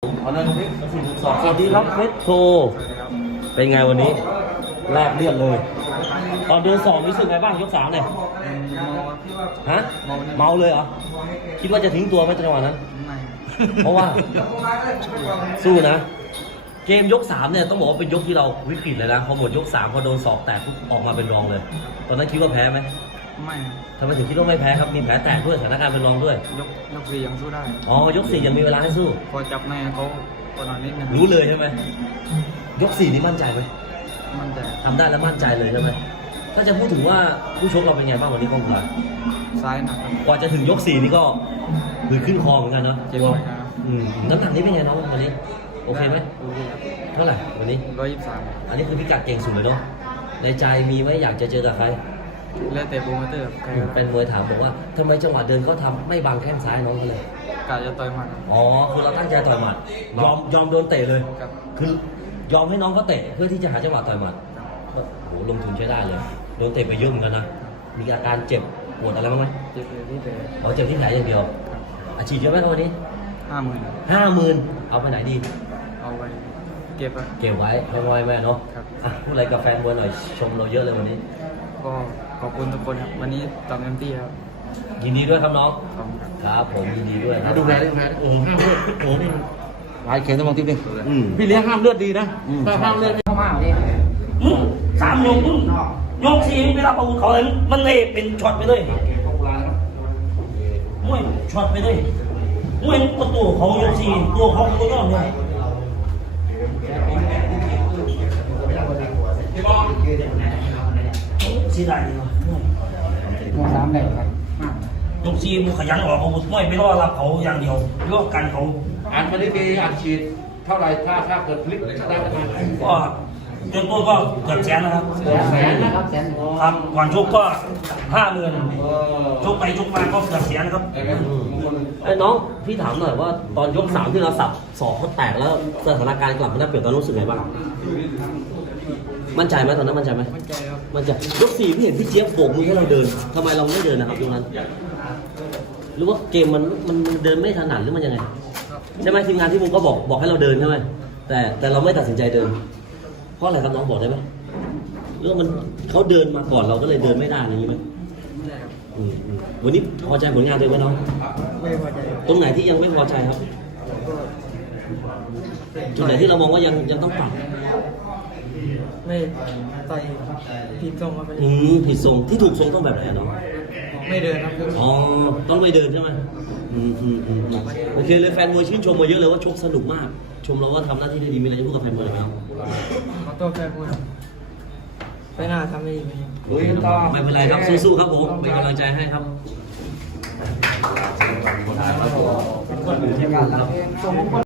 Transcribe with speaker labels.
Speaker 1: สวัสดีครับเพชรโทเป็นไงวันนี้แลบเลือดเลย ตอนเดินสองรู้สึกไงบ้างยกสามเนี่ยฮะเมาเลยเหรอคิดว่าจะทิ้งตัวไหมจังหวะนั้นไม่เพราะว่าสู้นะเกมยกสามเนี่ยต้องบอกว่าเป็นยกที่เราวิกฤตเลยนะพอหมดยกสามพอโดนศอกแตกปุ๊บออกมาเป็นรองเลยตอนนั้นคิดว่าแพ้ไหม
Speaker 2: ไม่
Speaker 1: ทำไมถึงคิดว่าไม่แพ้ครับมีแผลแตกด้วยสถานการณ์เป็นรองด้วย
Speaker 2: ยกสี่ยังสู้ได้
Speaker 1: อ๋อยกสี่ยังมีเวลาให้สู้
Speaker 2: พอจับในเขาก่อนนิดนึง
Speaker 1: รู้เลยใช่ไหมยกสี่นี้มั่นใจไหม
Speaker 2: มั่นใจ
Speaker 1: ทำได้แล้วมั่นใจเลยใช่ไหมถ้าจะพูดถึงว่าผู้ชกเราเป็นไงบ้างวันนี้กองทัพ
Speaker 2: ซ้ายหนัก
Speaker 1: กว่าจะถึงยกสี่นี่ก็คือขึ้นคอเหมือนกันเนาะ
Speaker 2: เจ็บเหมือนกัน
Speaker 1: น้ำหนักนี้เป็นไงน้องวันนี้โอเคไหมเท่าไหร่วันนี้
Speaker 2: 123
Speaker 1: อันนี้คือพิกัดเก่งสุดเลยเนาะในใจมีไว้อยากจะเจอกับใคร
Speaker 2: แล้วแต่โปรโมเตอร์
Speaker 1: เป็นมวยถามบอกว่าทำไมจังหวะเดินเขาทำไม่บังแข้งซ้ายน้องเลย
Speaker 2: กะจะต่อยหมัด
Speaker 1: อ๋อคือเราตั้งใจต่อยหมัดยอมโดนเตะเลยคือยอมให้น้องเขาเตะเพื่อที่จะหาจังหวะต่อยหมัดโอ้โหลงทุนใช้ได้เลยโดนเตะไปเยอะเหมือนกันนะมีอาการเจ็บปวดอะไรบ้างไหม
Speaker 2: เจ็บที่แผล
Speaker 1: เราเจ็บที่ไหนอย่างเดียวอาชีพเยอะไหมครับวันนี้50,000เอาไปไหนดี
Speaker 2: เอาไว้เก็บ
Speaker 1: ไว้ไม่ไหวแม่เนาะพูดอะไรกับแฟนมวยหน่อยชมเราเยอะเลยวันนี้
Speaker 2: ก็ขอบคุณทุกคนครับวันนี้ทำเต็มที่ครับ
Speaker 1: ยินดีด้วยครับน้องครับผมยินดีด้วย
Speaker 3: ดูแลห้ามเลือดโอ้นี่ลายเขียนสมองติ๊บดิพี่เลี้ยงห้ามเลือดดีนะถ้าห้ามเลือดเข้ามาเลย
Speaker 1: 3 ยกยก4ไม่รับอาวุธเขาเลยมันเลยเป็นช็อตไปเลยมวยช็อตไปเลยมวยประตูเขายก4ตัวเขาก็ยอมเลยสีได้เลย
Speaker 2: มวย3แบบครับ
Speaker 1: ยก4มันขยันออกอาวุธมวยไม่รอรับเขาอย่างเดียวรอกันเขา
Speaker 3: อ่านมาได้ดีอ่านฉีดเท่าไหร่ถ้าเกิดพลิกได้ประมาณ
Speaker 1: ก็จนตัวก็เกือบ100,000นะครับ
Speaker 3: 100,000นะครับ
Speaker 1: ครับก่อนชกก็50,000ชกไปชกมาก็เกือบ100,000นะครับไอ้น้องพี่ถามหน่อยว่าตอนยก3ที่เราสับศอกเขาแตกแล้วสถานการณ์กลับมาได้เปลี่ยนตอนรู้สึกไงบ้างมั่นใจไหมตอนนั้นมั่นใจไหม
Speaker 2: มั่นใจครับ
Speaker 1: มั่นใจยก4พี่เห็นพี่เจี๊ยบโบกมือให้เราเดินทำไมเราไม่เดินนะครับตรงนั้นหรือว่าเกมมันเดินไม่ถนัดหรือมันยังไงใช่ไหมทีมงานที่มึงก็บอกให้เราเดินใช่ไหมแต่เราไม่ตัดสินใจเดินเพราะอะไรครับน้องบอกได้ไหมเรื่องมันเขาเดินมาก่อนเราก็เลยเดินไม่ได้อย่างนี้ไหมวันนี้พอใจผลงานตัวเองไหมน้อง
Speaker 2: ไม่พอใจ
Speaker 1: ตรงไหนที่ยังไม่พอใจครับจุดไหนที่เรามองว่ายังต้องปรับ
Speaker 2: ไม่ต่อยผิดทรงครับ
Speaker 1: ผิดทรงที่ถูกทรงต้องแบบไหนน้อง
Speaker 2: ไม่เดินครับ
Speaker 1: อ๋อต้องไม่เดินใช่ไหมโอเคเลยแฟนมวยชื่นชมมาเยอะเลยว่าชกสนุกมากชมเราว่าทำหน้าที่ได้ดีมีอะไรจะพูดกับแฟนมวยไหมครับ
Speaker 2: ขอตัวแฟนมวยไปหน้าทำไม่ดี
Speaker 1: ไม่เป็นไรครับสู้ๆครับผมเป็นกำลังใจให้ครับ